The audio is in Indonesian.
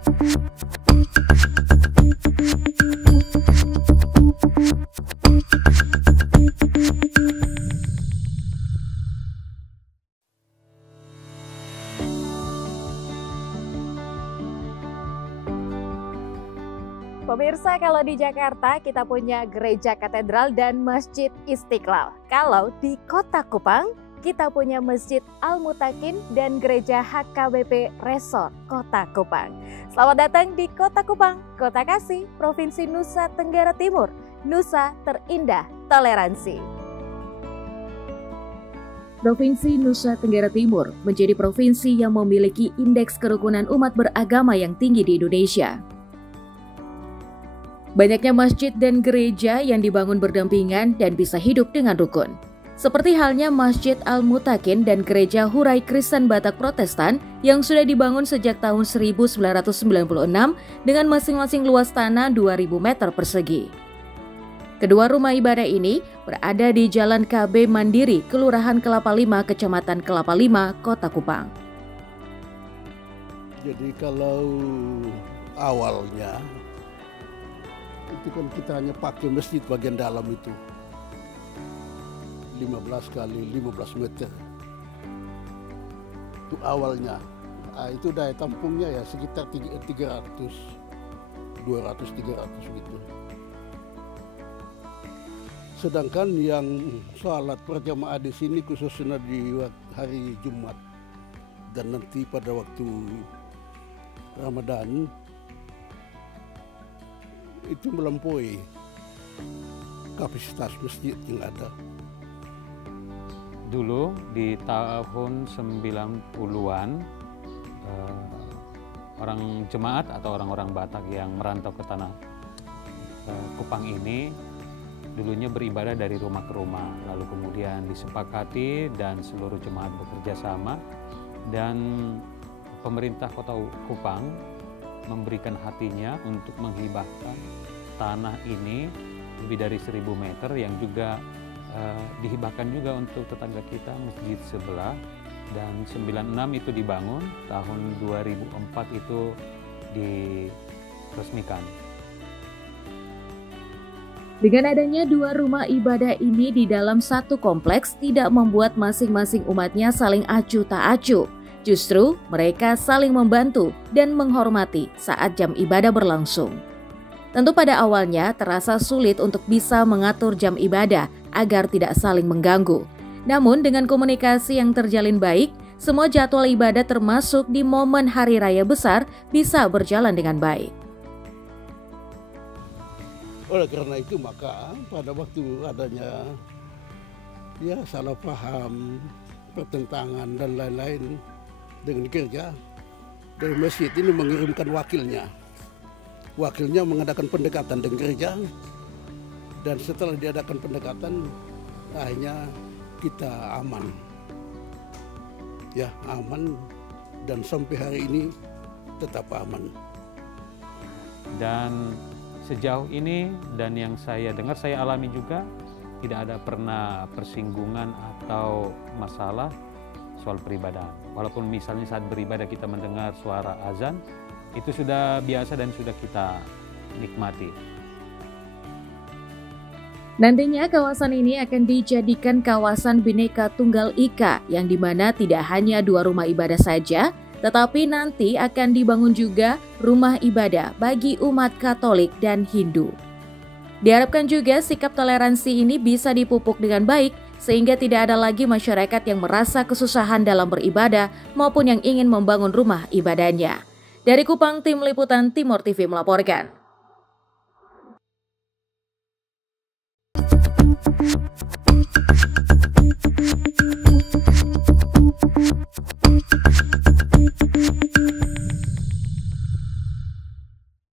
Pemirsa, kalau di Jakarta kita punya Gereja Katedral dan Masjid Istiqlal. Kalau di Kota Kupang kita punya Masjid Al-Mutakin dan Gereja HKBP Resort Kota Kupang. Selamat datang di Kota Kupang, Kota Kasih, Provinsi Nusa Tenggara Timur, Nusa Terindah Toleransi. Provinsi Nusa Tenggara Timur menjadi provinsi yang memiliki indeks kerukunan umat beragama yang tinggi di Indonesia. Banyaknya masjid dan gereja yang dibangun berdampingan dan bisa hidup dengan rukun. Seperti halnya Masjid Al-Mutakin dan Gereja Hurai Kristen Batak Protestan yang sudah dibangun sejak tahun 1996 dengan masing-masing luas tanah 2.000 meter persegi. Kedua rumah ibadah ini berada di Jalan KB Mandiri, Kelurahan Kelapa Lima, Kecamatan Kelapa Lima, Kota Kupang. Jadi kalau awalnya itu kan kita hanya pakai masjid bagian dalam itu 15 kali 15 meter itu awalnya. Itu daya tampungnya ya sekitar 200-300 gitu. Sedangkan yang salat berjamaah di sini khususnya di hari Jumat dan nanti pada waktu Ramadan itu melampaui kapasitas masjid yang ada. Dulu di tahun 90-an orang jemaat atau orang-orang Batak yang merantau ke tanah Kupang ini dulunya beribadah dari rumah ke rumah, lalu kemudian disepakati dan seluruh jemaat bekerja sama dan pemerintah Kota Kupang memberikan hatinya untuk menghibahkan tanah ini lebih dari 1.000 meter yang juga dihibahkan juga untuk tetangga kita masjid sebelah, dan 96 itu dibangun, tahun 2004 itu diresmikan. Dengan adanya dua rumah ibadah ini di dalam satu kompleks tidak membuat masing-masing umatnya saling acuh tak acuh. Justru mereka saling membantu dan menghormati saat jam ibadah berlangsung. Tentu pada awalnya terasa sulit untuk bisa mengatur jam ibadah agar tidak saling mengganggu. Namun dengan komunikasi yang terjalin baik, semua jadwal ibadah termasuk di momen hari raya besar bisa berjalan dengan baik. Oleh karena itu maka pada waktu adanya salah paham, pertentangan dan lain-lain dengan gereja, dari masjid ini mengirimkan wakilnya. Wakilnya mengadakan pendekatan dengan gereja, dan setelah diadakan pendekatan, akhirnya kita aman. Ya, aman, dan sampai hari ini tetap aman. Dan sejauh ini, dan yang saya dengar, saya alami juga, tidak ada pernah persinggungan atau masalah soal peribadahan. Walaupun misalnya saat beribadah kita mendengar suara azan, itu sudah biasa dan sudah kita nikmati. Nantinya kawasan ini akan dijadikan kawasan Bhinneka Tunggal Ika, yang dimana tidak hanya dua rumah ibadah saja, tetapi nanti akan dibangun juga rumah ibadah bagi umat Katolik dan Hindu. Diharapkan juga sikap toleransi ini bisa dipupuk dengan baik, sehingga tidak ada lagi masyarakat yang merasa kesusahan dalam beribadah maupun yang ingin membangun rumah ibadahnya. Dari Kupang, Tim Liputan Timur TV melaporkan.